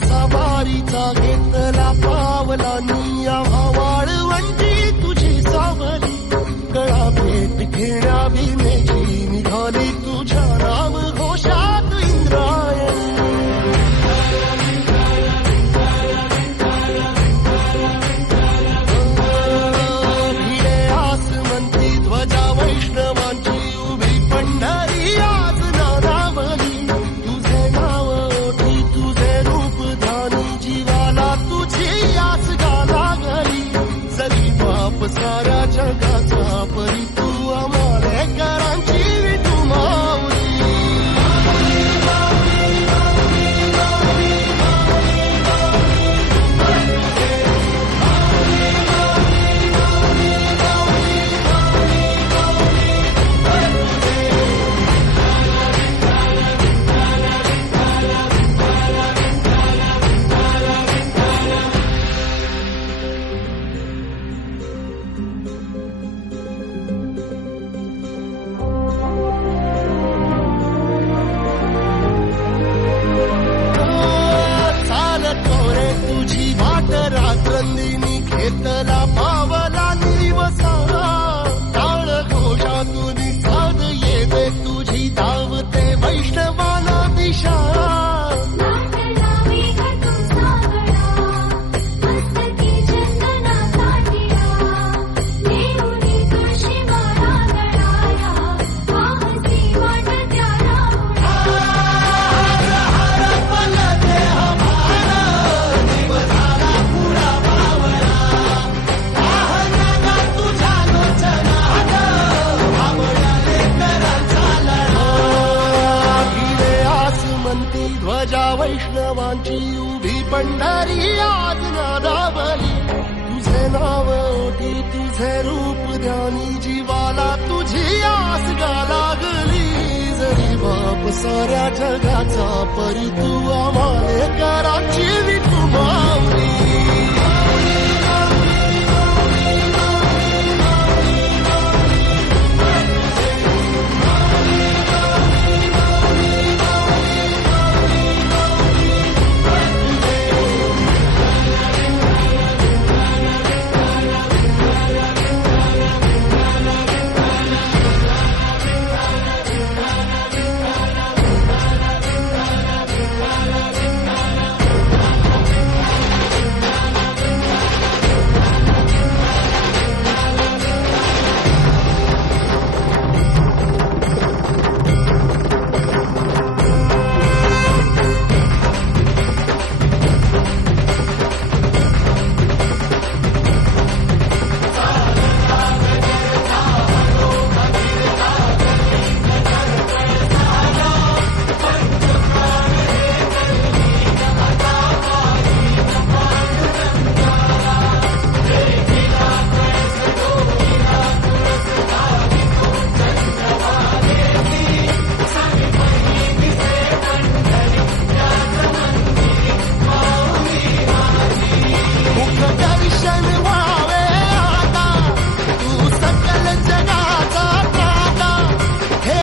सवारीचा घेतला पावला निया वाळवंटी तुझी सावली कळा भेट घेण्या भिनेची निघाली तुझ्या नाम घोषात इंद्रायणी भिडे आसमंती ध्वजा वैष्णवांची उभी पंढरी आज नादावली तुझे नाव ओठी तुझे रूप जीवाला तुझी आस गाला गली जरी बाप साऱ्या जगाचा परी तू आमालेकरांची विठू माऊली तुझी वाट रात्रंदिनी घेतला पावला निवसा टाळ घोषातून साध येते तुझी धावते वैष्णवाला दिशा ध्वजा वैष्णवांची उभी पंढरी आज नादावली तुझे नाव ओठी तुझे रूप ध्यानी जीवाला तुझी आस गा लागली जरी बाप साऱ्या जगाचा परी तू आमालेकरांची